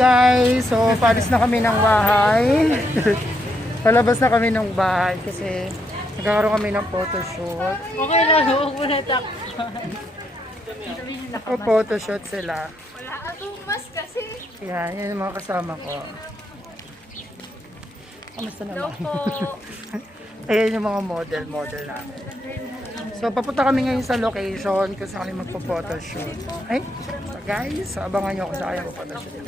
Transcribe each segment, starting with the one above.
guys, so palis na kami ng bahay. Palabas na kami ng bahay kasi nagkakaroon kami ng photoshoot. Okay lang, huwag mo na takpan. Photoshoot sila. Wala akong mas kasi. Yan, yan yung mga kasama ko. Kamusta naman? Ayan yung mga model namin. So, papunta kami ngayon sa location kung saan kami magpo-photoshoot. Ay, so guys, so abangan nyo ako sa kaya magpo-photoshoot.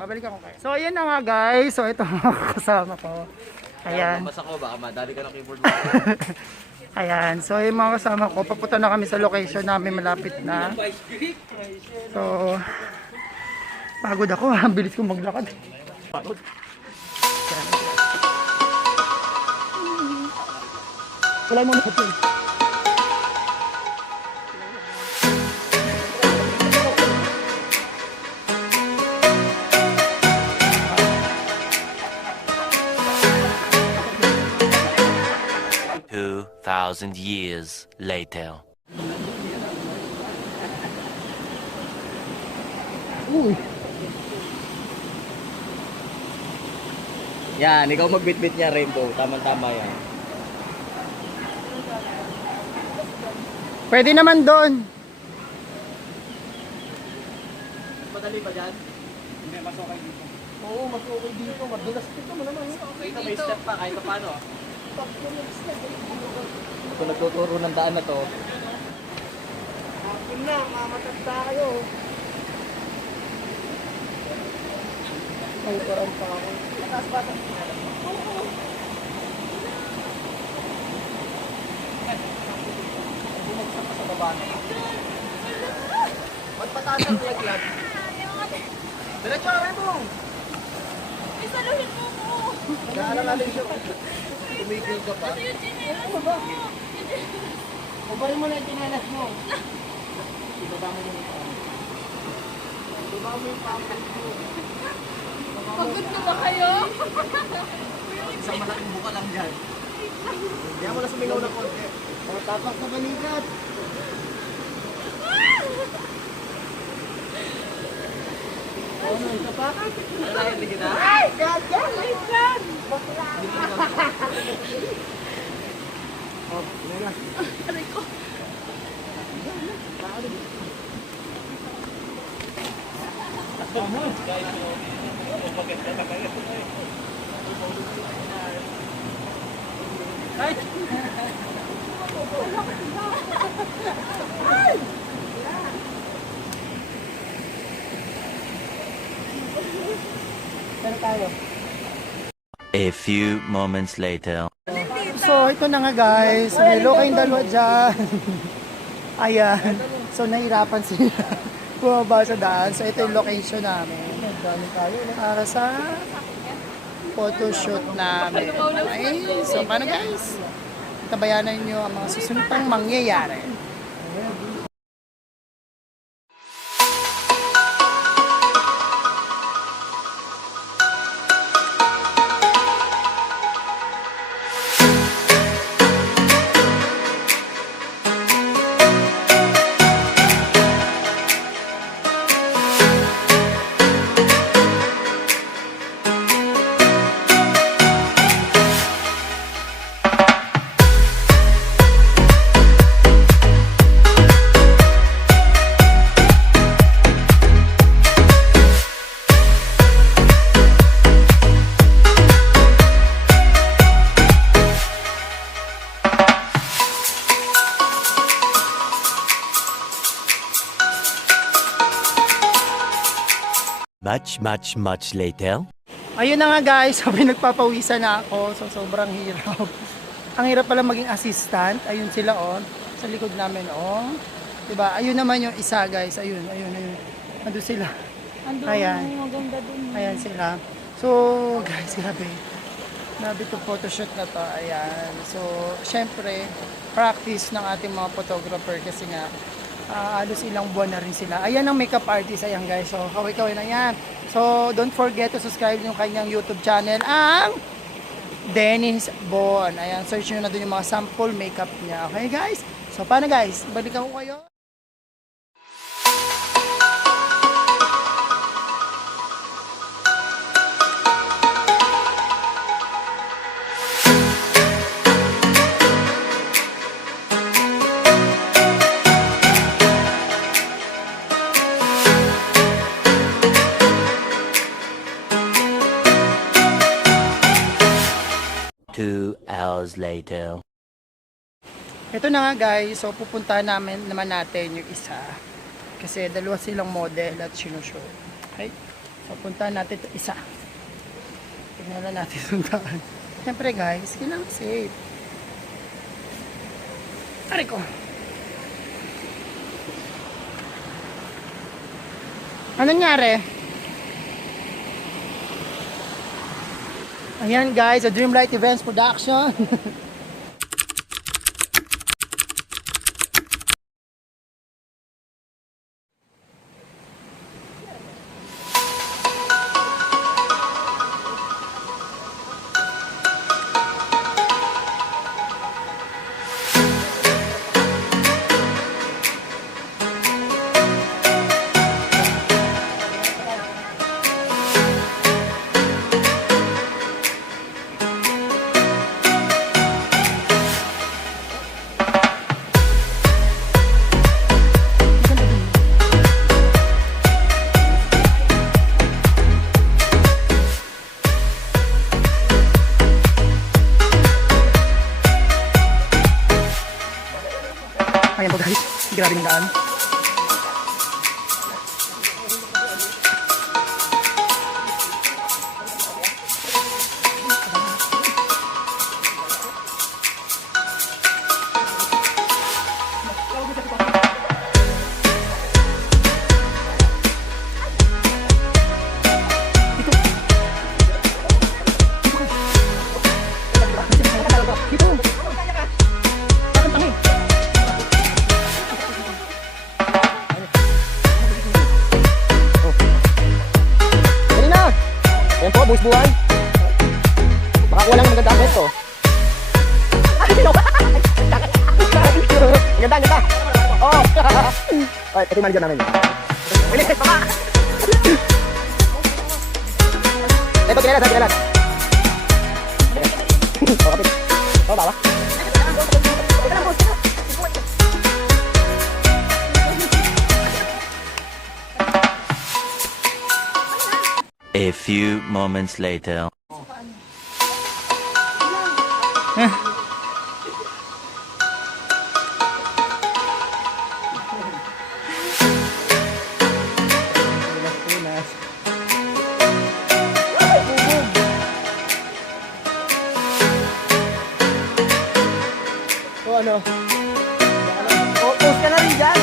Babalik ako kayo. So, ayan na nga guys. So, ito mga kasama ko. Ayan. Basta ko, baka madali ka ng keyboard mo. Ayan. So, yung mga kasama ko, papunta na kami sa location namin. Malapit na. So, pagod ako. Ang bilis kong maglakad. Pagod. Wala mo na ito. 2,000 years later. Uy. Yan, ikaw magbitbit niya, Rainbow. Tama-tama yan. Pwede naman doon. Madali ba dyan? Hindi, mas okay dito. Oo, mas okay dito. Madulas dito mo naman. Dito may step pa, kahit pa paano. Ito nagtuturo ng daan na to. Akin na, mamatagda kayo. Ay, parang pa ako. Mataas ba ito? Oo. Bumagsak ka sa baba na. Ba't pataas ang laglag? Diretso, Rainbow! Isaluhin mo ko. Naalang-aling siya. Tumigil ka pa. Ito yung chinelas mo. Ubarin mo na yung tinelas mo. Ibaba mo yung paa. Ibaba mo yung pampers mo. Pagod na ba kayo? Isang malaking buka lang dyan. Kaya mo na sumingaw na konti. Tapak na balikat. Ano, isa pa? Ano tayo, hindi na? Ay! God, God! Wait lang! Oh, ano na? Aray ko. Pero tayo. A few moments later. So, ito na nga guys. Hello kayong dalawa dyan. Ayan. So, nahirapan sila. Bumaba sa daan. So, ito yung location namin. Nagdami tayo para sa photoshoot namin. Okay? So, paano guys? Tabayanan nyo ang mga susunod pang mangyayari. Much later. Ayun na nga guys, sabi nagpapawisan na ako. So sobrang hirap. Ang hirap pala maging assistant. Ayun sila oh. Sa likod namin oh. 'Di ba? Ayun naman yung isa guys. Ayun. Ando sila. Ando, Ayan. maganda dun. Ayan sila. So guys, grabe. Grabe itong photoshoot na to. Ayan. So, syempre, practice ng ating mga photographer kasi nga halos ilang buwan na rin sila. Ayan ang makeup artist. Ayan guys. So, kaway-kaway na yan. So, don't forget to subscribe yung kanyang YouTube channel. Ang Dennis Bon. Ayan, search nyo na doon yung mga sample makeup niya. Okay guys? So, paano guys? Balikan ko kayo. later. Ito na nga guys, so pupuntahan naman natin yung isa. Kasi dalawa silang model at sinushow. Okay? So puntahan natin ito isa. Tignan na natin yung daan. Siyempre guys, kailangan safe. Aray ko. Anong nangyari? Ayan guys, a Dreamlight Events Production. Ayan po guys, grabe ng daan. Dali na! Ayan po, buwis buhay. Baka kuha lang ng maganda ang pwesto. Ang ganda, ang ganda! Oo! Ay, ito yung manager namin. Bilis, baka! Ito, kinelas, ha, kinelas. Oo, kapit. Oo, bawa. A few moments later. O ano? O, post ka na rin dyan!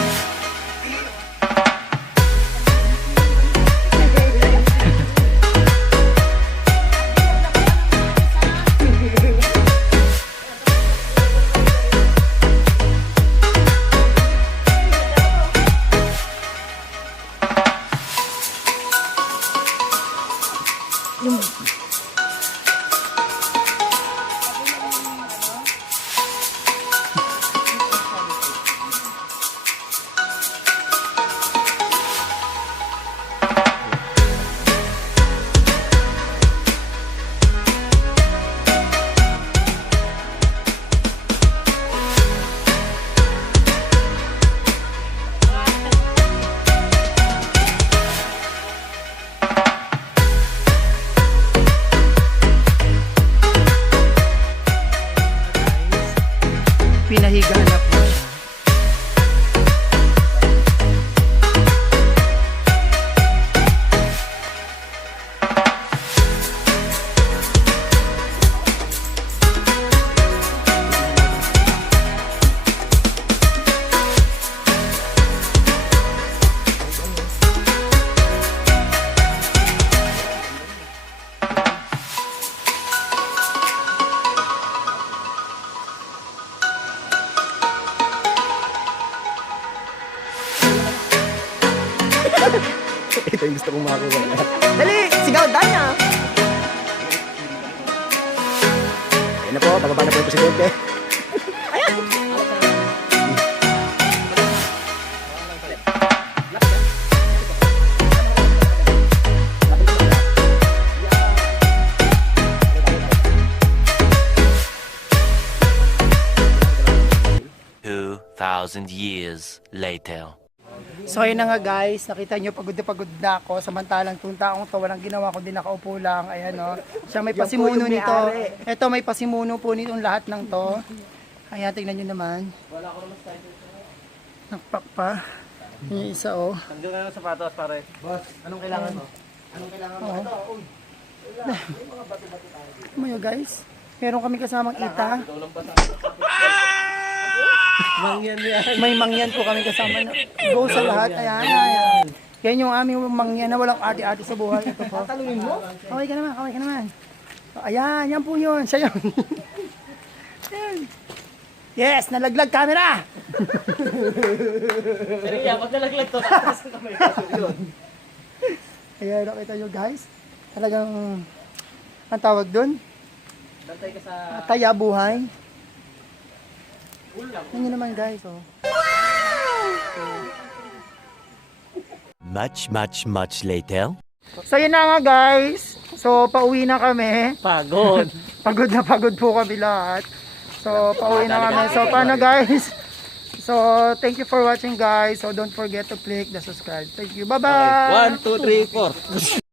Pinahiga na po siya. Ito yung gusto kong makakuha. Dali! Sigaw! Danya! Ayan na po, pababa na po yung presidente. Ayan! 2,000 years later. So ayun na nga guys, nakita nyo pagod na ako. Samantalang itong taong to, walang ginawa kundi nakaupo lang. Ayan o. Siya may pasimuno nito. Ito may pasimuno po nitong lahat ng to. Ayan, tingnan nyo naman. Nakpak pa. Yung isa o. Tanggal ka ng sapatos, pare. Boss, anong kailangan mo? Anong kailangan mo? Ito, uy. Ano yun guys? Meron kami kasamang kita. Mangyan yan. May mangyan po kami kasama na. Go sa lahat. Ayan, ayan. Yan yung aming mangyan na walang ate-ate sa buhay. Ito po. Tatanungin mo? Kaway ka naman, kaway ka naman. Ayan, yan po yun. Siya yun. Ayan. Yes, nalaglag camera. Pero kaya, pag nalaglag to, tatas ka kamay. Yun. Ayan, nakita nyo guys. Talagang, ang tawag dun? Bantay ka sa... Taya buhay. Yan yun naman guys. Oh. Much later. So yun na nga guys. So pauwi na kami. Pagod. Pagod na pagod po kami lahat. So pauwi na kami. So paano guys? So thank you for watching guys. So don't forget to click the subscribe. Thank you. Bye bye. 1, 2, 3, 4.